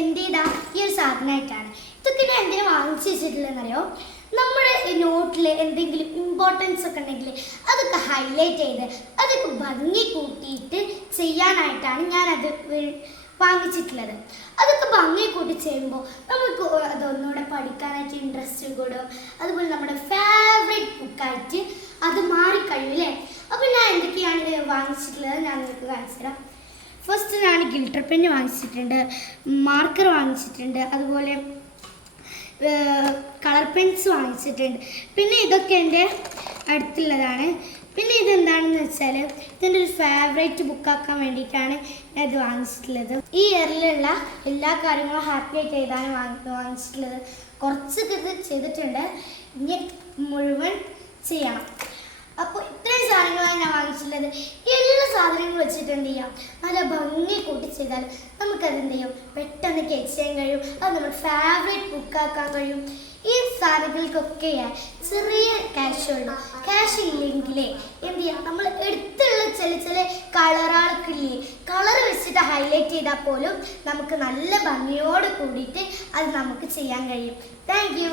എൻ്റെ ഇതാ ഈ ഒരു സാധനമായിട്ടാണ്. ഇതൊക്കെ ഞാൻ എന്തിനാ വാങ്ങിച്ചു വെച്ചിട്ടുള്ളതെന്നറിയോ? നമ്മുടെ നോട്ടിൽ എന്തെങ്കിലും ഇമ്പോർട്ടൻസ് ഒക്കെ ഉണ്ടെങ്കിൽ അതൊക്കെ ഹൈലൈറ്റ് ചെയ്ത് അതൊക്കെ ഭംഗി കൂട്ടിയിട്ട് ചെയ്യാനായിട്ടാണ് ഞാനത് വാങ്ങിച്ചിട്ടുള്ളത്. അതൊക്കെ ഭംഗി കൂട്ടി ചെയ്യുമ്പോൾ നമുക്ക് അതൊന്നുകൂടെ പഠിക്കാനായിട്ട് ഇൻട്രസ്റ്റ് കൂടും. അതുപോലെ നമ്മുടെ ഫേവറേറ്റ് ബുക്കായിട്ട് അത് മാറിക്കഴിയൂല്ലേ. അപ്പോൾ ഞാൻ എന്തൊക്കെയാണ് വാങ്ങിച്ചിട്ടുള്ളത് ഞാൻ നിങ്ങൾക്ക് കാണിച്ചു തരാം. ഫസ്റ്റ് ഞാൻ ഗിൽട്ടർ പെന്ന് വാങ്ങിച്ചിട്ടുണ്ട്, മാർക്കർ വാങ്ങിച്ചിട്ടുണ്ട്, അതുപോലെ കളർ പെൻസ് വാങ്ങിച്ചിട്ടുണ്ട്. പിന്നെ ഇതൊക്കെ എൻ്റെ അടുത്തുള്ളതാണ്. പിന്നെ ഇതെന്താണെന്ന് വെച്ചാൽ ഇതെൻ്റെ ഒരു ഫേവറേറ്റ് ബുക്കാക്കാൻ വേണ്ടിയിട്ടാണ് ഞാൻ ഇത് വാങ്ങിച്ചിട്ടുള്ളത്. ഈ ഇയറിലുള്ള എല്ലാ കാര്യങ്ങളും ഹാപ്പി ആയിട്ട് എഴുതാൻ വാങ്ങിച്ചിട്ടുള്ളത്. കുറച്ചൊക്കെ ഇത് ചെയ്തിട്ടുണ്ട്, ഇനി മുഴുവൻ ചെയ്യണം. അപ്പോൾ ഇത്രയും സാധനങ്ങളാണ് ഞാൻ വാങ്ങിച്ചിട്ടുള്ളത്. എല്ലാ സാധനങ്ങളും വെച്ചിട്ട് എന്ത് ചെയ്യാം, നല്ല ഭംഗി കൂട്ടി ചെയ്താൽ നമുക്കത് എന്ത് ചെയ്യും, പെട്ടെന്ന് കേക്ക് ചെയ്യാൻ കഴിയും. അത് നമ്മുടെ ഫേവറേറ്റ് ബുക്കാക്കാൻ കഴിയും. ഈ സാധനങ്ങൾക്കൊക്കെ ചെറിയ ക്യാഷുള്ളൂ. ക്യാഷ് ഇല്ലെങ്കിലേ എന്ത് ചെയ്യാം, നമ്മൾ എടുത്തുള്ള ചില കളറുകളൊക്കെ ഇല്ലേ, കളർ വെച്ചിട്ട് ഹൈലൈറ്റ് ചെയ്താൽ പോലും നമുക്ക് നല്ല ഭംഗിയോട് കൂടിയിട്ട് അത് നമുക്ക് ചെയ്യാൻ കഴിയും. Thank you.